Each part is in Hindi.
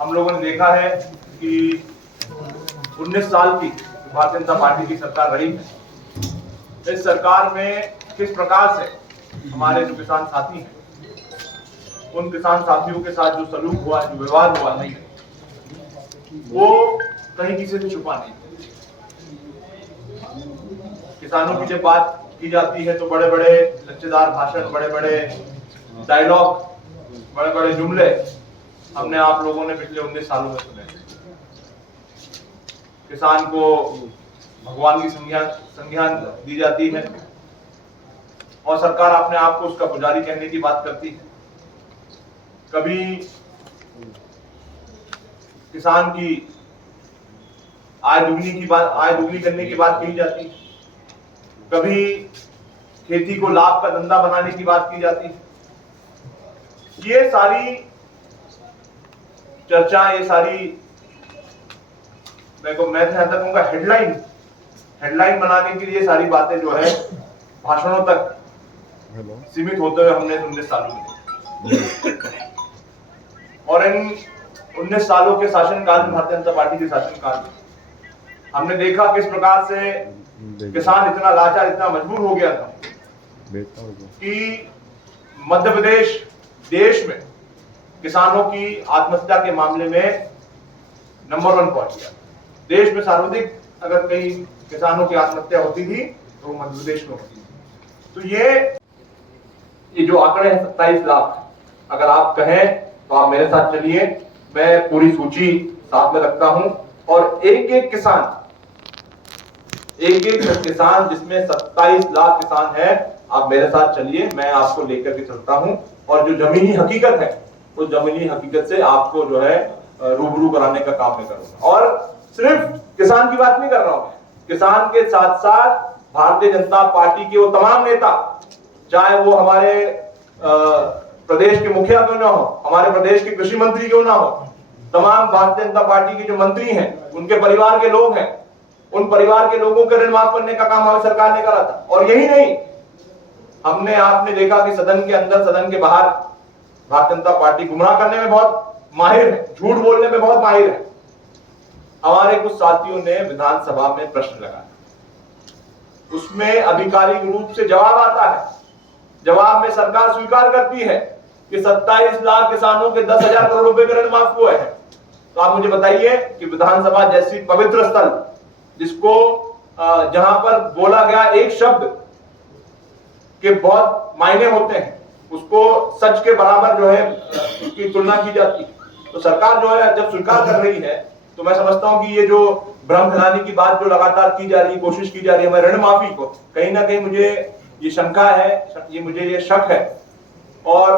हम लोगों ने देखा है कि 19 साल की भारतीय जनता पार्टी की सरकार रही है। इस सरकार में किस प्रकार से हमारे जो किसान साथी हैं, उन किसान साथियों के साथ जो सलूक हुआ, जो व्यवहार हुआ नहीं, वो कहीं किसी से छुपा नहीं। किसानों की जब बात की जाती है तो बड़े बड़े लच्चेदार भाषण, बड़े बड़े डायलॉग, बड़े बड़े जुमले हमने आप लोगों ने पिछले 19 सालों में सुने। किसान को भगवान की संज्ञा दी जाती है और सरकार अपने आप को उसका पुजारी कहने की बात करती है। कभी किसान की आय दुगनी करने की बात कही जाती है, कभी खेती को लाभ का धंधा बनाने की बात की जाती है। ये सारी चर्चा, ये सारी मैं कहूंगा हेडलाइन बनाने के लिए सारी बातें जो है भाषणों तक सीमित होते हुए हमने 19 सालों में और इन 19 सालों के शासनकाल में, भारतीय जनता पार्टी के शासनकाल में हमने देखा किस प्रकार से किसान इतना लाचार, इतना मजबूर हो गया था कि मध्य प्रदेश देश में किसानों की आत्महत्या के मामले में नंबर 1 पहुंच गया। देश में सर्वाधिक अगर कहीं किसानों की आत्महत्या होती थी तो मध्य प्रदेश में होती थी। तो ये जो आंकड़े हैं 27 लाख, अगर आप कहें तो आप मेरे साथ चलिए, मैं पूरी सूची साथ में रखता हूं और एक एक किसान जिसमें 27 लाख किसान है, आप मेरे साथ चलिए, मैं आपको लेकर के चलता हूं और जो जमीनी हकीकत है उस जमीनी हकीकत से आपको जो है रूबरू कराने का काम मैं करूंगा। और सिर्फ किसान की बात नहीं कर रहा हूं, किसान के साथ साथ भारतीय जनता पार्टी के वो तमाम नेता, चाहे वो हमारे प्रदेश के मुखिया क्यों ना हो, हमारे प्रदेश के कृषि मंत्री क्यों ना हो, तमाम भारतीय जनता पार्टी के जो मंत्री हैं, उनके परिवार के लोग हैं, उन परिवार के लोगों के ऋण माफ करने का काम हमारी सरकार ने करा था। और यही नहीं, आपने देखा कि सदन के अंदर, सदन के बाहर भारतीय जनता पार्टी गुमराह करने में बहुत माहिर है, झूठ बोलने में बहुत माहिर है। हमारे कुछ साथियों ने विधानसभा में प्रश्न लगाया, उसमें आधिकारिक रूप से जवाब आता है, जवाब में सरकार स्वीकार करती है कि 27 लाख किसानों के 10,000 करोड़ रुपए के ऋण माफ हुए हैं। तो आप मुझे बताइए कि विधानसभा जैसी पवित्र स्थल, जिसको जहां पर बोला गया एक शब्द के बहुत मायने होते हैं, उसको सच के बराबर जो है उसकी तुलना की जाती है, तो सरकार जो है जब स्वीकार कर रही है तो मैं समझता हूं कि ये जो भ्रम फैलाने की बात जो लगातार की जा रही है, कोशिश की जा रही है हमारे ऋण माफी को, कहीं ना कहीं मुझे ये शंका है, मुझे ये शक है और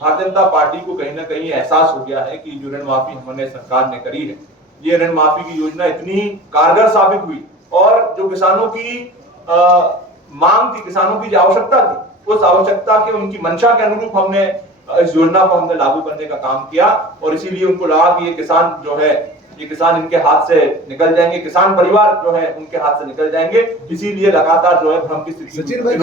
भारतीय जनता पार्टी को कहीं ना कहीं एहसास हो गया है कि जो ऋण माफी हमने सरकार ने करी है, ये ऋण माफी की योजना इतनी कारगर साबित हुई और जो किसानों की मांग थी, किसानों की जो आवश्यकता थी, उस आवश्यकता के, उनकी मंशा के अनुरूप हमने इस योजना को हमने लागू करने का काम किया और इसीलिए उनको लगा कि ये किसान जो है, ये किसान इनके हाथ से निकल जाएंगे, किसान परिवार जो है उनके हाथ से निकल जाएंगे, इसीलिए लगातार जो है भ्रम की स्थिति। सचिन भाई,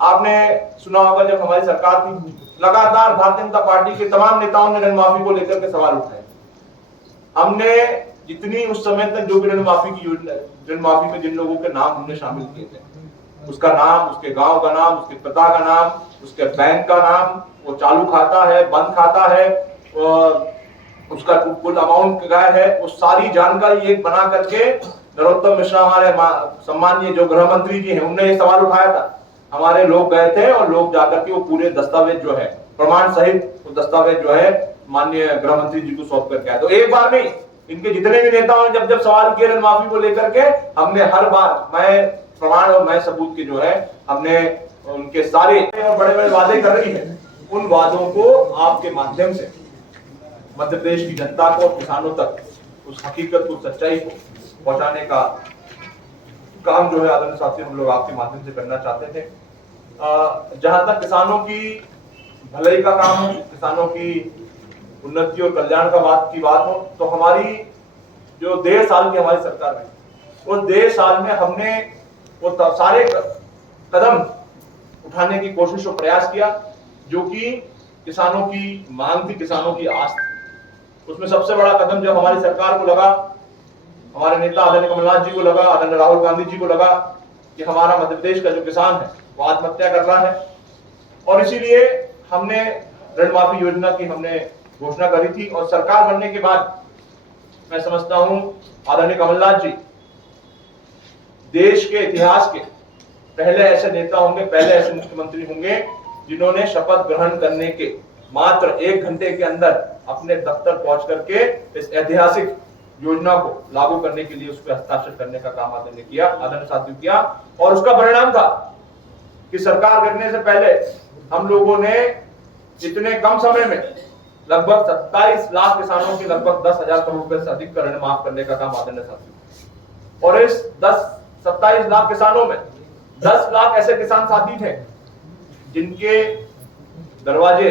आपने सुना होगा जब हमारी सरकार थी, लगातार भारतीय जनता पार्टी के तमाम नेताओं ने ऋण माफी को लेकर के सवाल उठाए। हमने जितनी उस समय तक जो भी ऋण माफी की योजना, ऋण माफी में जिन लोगों के नाम हमने शामिल किए थे, उसका नाम, उसके गांव का नाम, उसके पिता का नाम, उसके बैंक का नाम, वो चालू खाता है, बंद खाता है, उसका कुल अमाउंट क्या है, वो सारी जानकारी एक बना करके नरोत्तम मिश्रा हमारे सम्मानीय जो गृह मंत्री जी हैं, उन्होंने ये सवाल उठाया था। हमारे लोग गए थे और लोग जाकर के वो पूरे दस्तावेज जो है, प्रमाण सहित वो दस्तावेज जो है माननीय गृह मंत्री जी को सौंप करके आए। तो एक बार नहीं, इनके जितने भी नेताओं ने जब सवाल किए ऋण माफी को लेकर के, हमने हर बार, मैं प्रमाण और मैं सबूत के जो है, हमने उनके सारे बड़े बड़े वादे कर रही है, उन वादों को आपके माध्यम से मध्य प्रदेश की जनता को, किसानों तक उस हकीकत को, सच्चाई को पहुंचाने का काम जो है आदरणीय साथियों हम लोग आपके माध्यम से करना चाहते थे। जहां तक किसानों की भलाई का काम हो, किसानों की उन्नति और कल्याण की बात हो, तो हमारी जो 1.5 साल की हमारी सरकार है, उस 1.5 साल में हमने वो सारे कदम उठाने की कोशिश और प्रयास किया, जो कि किसानों की मांग थी, किसानों की आस थी। उसमें सबसे बड़ा कदम जब हमारी सरकार को लगा, हमारे नेता आदरणीय कमलनाथ जी को लगा, आदरणीय राहुल गांधी जी को लगा कि हमारा मध्य प्रदेश का जो किसान है वो आत्महत्या कर रहा है, और इसीलिए हमने ऋण माफी योजना की हमने घोषणा करी थी। और सरकार बनने के बाद मैं समझता हूं आदरणीय कमलनाथ जी देश के इतिहास के पहले ऐसे नेता होंगे, पहले ऐसे मुख्यमंत्री होंगे जिन्होंने शपथ ग्रहण करने के मात्र 1 घंटे के अंदर अपने दफ्तर पहुंच करके इस ऐतिहासिक योजना को लागू करने के लिए उस पर हस्ताक्षर करने का काम आदरणीय किया, आदरणीय साथियों किया। और उसका परिणाम था कि सरकार गिरने से पहले हम लोगों ने इतने कम समय में लगभग 27 लाख किसानों की लगभग 10,000 करोड़ रुपए से अधिक का ऋण माफ करने का काम आदरणीय साथियों। और इस 27 लाख किसानों में 10 लाख ऐसे किसान साथी थे जिनके दरवाजे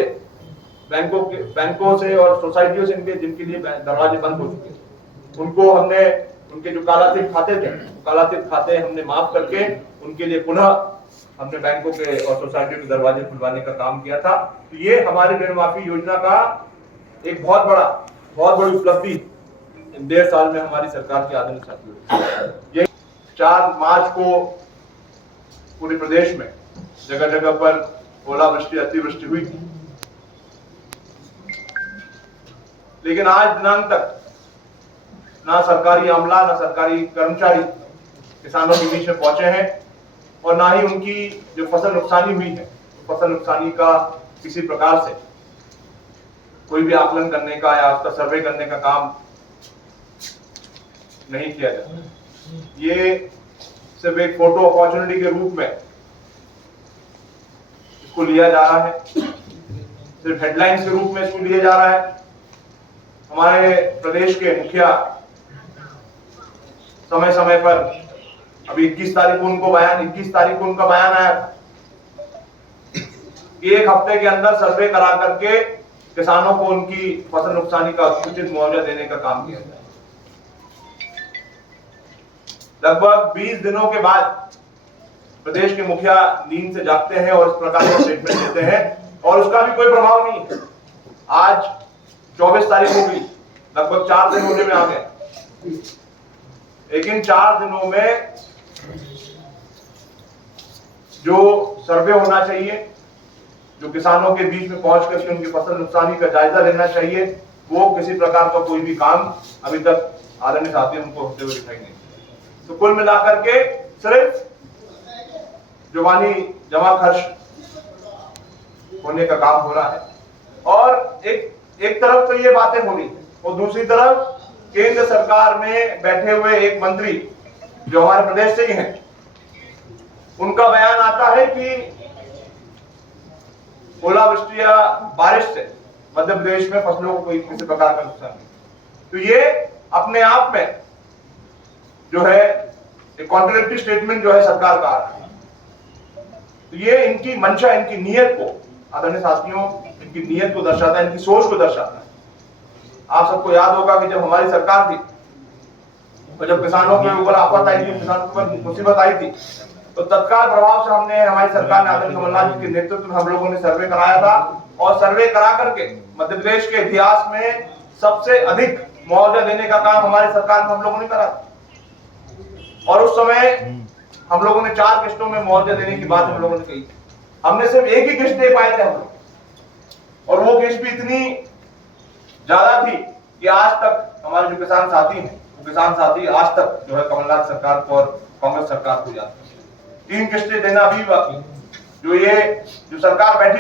बैंकों से और सोसाइटियों से जिनके लिए दरवाजे बंद हो चुके थे। उनको हमने उनके जो कालातीत खाते थे, कालातीत खाते हमने माफ करके उनके लिए पुनः हमने बैंकों के और सोसाइटियों के दरवाजे खुलवाने का काम किया था। तो ये हमारी ऋण माफी योजना का एक बहुत बड़ी उपलब्धि इन 1.5 साल में हमारी सरकार के आदरणीय साथियों। ये 4 मार्च को पूरे प्रदेश में जगह जगह पर ओलावृष्टि, अतिवृष्टि हुई थी, लेकिन आज दिनांक तक ना सरकारी अमला, ना सरकारी कर्मचारी किसानों के बीच में पहुंचे हैं, और ना ही उनकी जो फसल नुकसानी हुई है, तो फसल नुकसानी का किसी प्रकार से कोई भी आकलन करने का या उसका सर्वे करने का काम नहीं किया जाता। ये सिर्फ एक फोटो अपॉर्चुनिटी के रूप में इसको लिया जा रहा है, सिर्फ हेडलाइंस के रूप में इसको लिया जा रहा है। हमारे प्रदेश के मुखिया समय समय पर, अभी 21 तारीख को उनका बयान आया था कि 1 हफ्ते के अंदर सर्वे करा करके किसानों को उनकी फसल नुकसानी का उचित मुआवजा देने का काम किया जाए। लगभग 20 दिनों के बाद प्रदेश के मुखिया नींद से जागते हैं और इस प्रकार का स्टेटमेंट देते हैं, और उसका भी कोई प्रभाव नहीं है। आज 24 तारीख हो गई, लगभग 4 दिन होने में आ गए, लेकिन 4 दिनों में जो सर्वे होना चाहिए, जो किसानों के बीच में पहुंच करके उनकी फसल नुकसानी का जायजा लेना चाहिए, वो किसी प्रकार का कोई भी काम अभी तक आदरणीय साथियों उनको होते हुए दिखाई नहीं। तो कुल मिलाकर के सिर्फ जुबानी जमा खर्च होने का काम हो रहा है, और एक तरफ तो ये बातें हो रही है, और दूसरी तरफ केंद्र सरकार में बैठे हुए एक मंत्री जो हमारे प्रदेश से ही हैं, उनका बयान आता है कि ओलावृष्टि या बारिश से मध्य प्रदेश में फसलों को कोई किसी प्रकार का नुकसान नहीं। तो ये अपने आप में जो है एक कॉन्ट्रडिक्टरी स्टेटमेंट जो है सरकार का आ रहा है। तो ये इनकी मंशा, इनकी नीयत को, आदरणीय साथियों, इनकी नीयत को दर्शाता है, इनकी सोच को दर्शाता है। आप सबको याद होगा कि जब हमारी सरकार थी और जब किसानों के ऊपर आफत आई थी, किसानों के ऊपर मुसीबत आई थी, तो तत्काल प्रभाव से हमारी सरकार ने आदरणीय कमलनाथ जी के नेतृत्व में हम लोगों ने सर्वे कराया था, और सर्वे करा करके मध्य प्रदेश के इतिहास में सबसे अधिक मुआवजा देने का काम हमारी सरकार में हम लोगों ने करा। और उस समय हम लोगों ने 4 किस्तों में मुआवजा देने की बात हम लोगों ने कही। हमने सिर्फ एक ही किस्त दे पाए थे हम लोग, और वो किस्त भी इतनी ज्यादा थी कि आज तक हमारे जो किसान साथी हैं, वो किसान साथी आज तक जो है कमलनाथ सरकार को और कांग्रेस सरकार को याद करते हैं। 3 किस्तें देना अभी बाकी, जो सरकार बैठी